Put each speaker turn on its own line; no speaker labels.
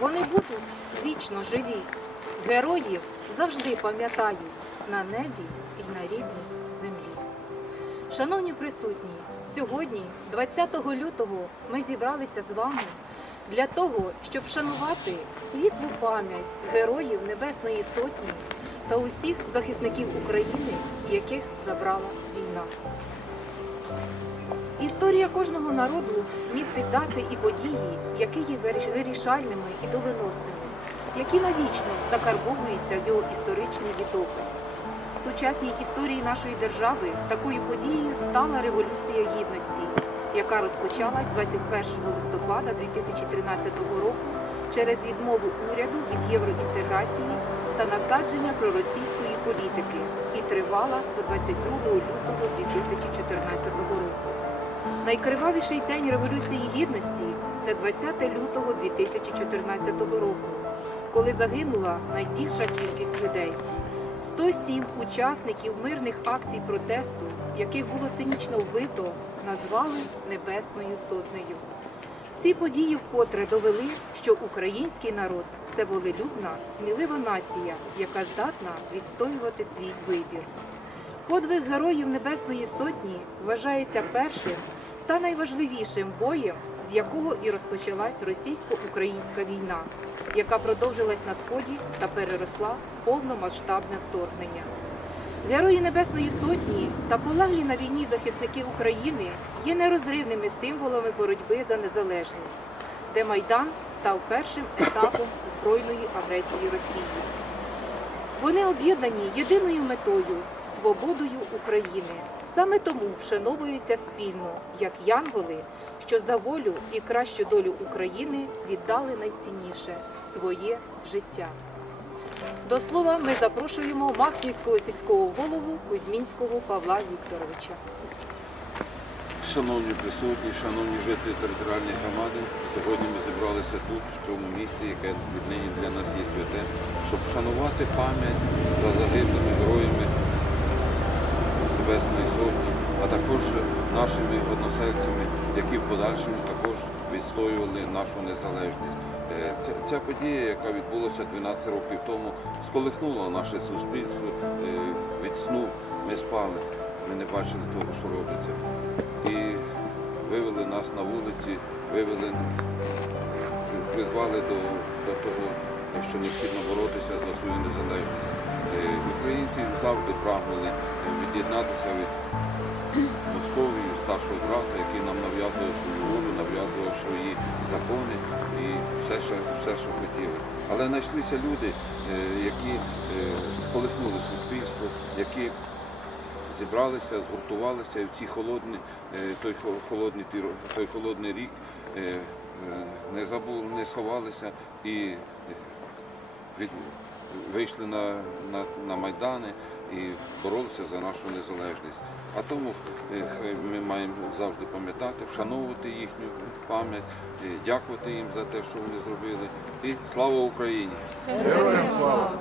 Вони будуть вічно живі. Героїв завжди пам'ятають на небі і на рідній землі. Шановні присутні, сьогодні, 20 лютого, ми зібралися з вами для того, щоб вшанувати світлу пам'ять героїв Небесної Сотні та усіх захисників України, яких забрала війна. Історія кожного народу містить дати і події, які є вирішальними і доленосними, які навічно закарбовуються в його історичний літопис. В сучасній історії нашої держави такою подією стала Революція Гідності, яка розпочалась 21 листопада 2013 року через відмову уряду від євроінтеграції та насадження проросійської політики і тривала до 22 лютого 2014 року. Найкривавіший день Революції Гідності це 20 лютого 2014 року, коли загинула найбільша кількість людей. 107 учасників мирних акцій протесту, яких було цинічно вбито, назвали Небесною Сотнею. Ці події вкотре довели, що український народ це волелюбна, смілива нація, яка здатна відстоювати свій вибір. Подвиг героїв Небесної Сотні вважається першим та найважливішим боєм, з якого і розпочалась російсько-українська війна, яка продовжилась на сході та переросла в повномасштабне вторгнення. Герої Небесної Сотні та полеглі на війні захисники України є нерозривними символами боротьби за незалежність, де Майдан став першим етапом збройної агресії Росії. Вони об'єднані єдиною метою свободою України. Саме тому вшановуються спільно, як янголи, що за волю і кращу долю України віддали найцінніше своє життя. До слова, ми запрошуємо Махнівського сільського голову Кузьмінського Павла Вікторовича.
Шановні присутні, шановні жителі територіальної громади, сьогодні ми зібралися тут, в цьому місті, яке віднині для нас є святе, щоб вшанувати пам'ять за загиблими героями Небесної Сотні, а також нашими односельцями, які в подальшому також відстоювали нашу незалежність. Е, Ця, ця подія, яка відбулася 12 років тому, сколихнула наше суспільство. Е, Від сну ми спали, ми не бачили того, що робиться. І вивели нас на вулиці, вивели, призвали до, до того, що необхідно боротися за свою незалежність. Е, Українці завжди прагнули від'єднатися від Московії, старшого брата, який нам нав'язував свою волю, нав'язував свої закони і все, що, все, що хотіли. Але знайшлися люди, е, які е, сколихнули суспільство, які зібралися, згуртувалися і в ці холодні, е, той холодний, той холодний рік е, е, не забули, не сховалися і від, вийшли на, на, на Майдани і боролися за нашу незалежність. А тому ми маємо завжди пам'ятати, вшановувати їхню пам'ять, дякувати їм за те, що вони зробили. І слава Україні!
Героям слава!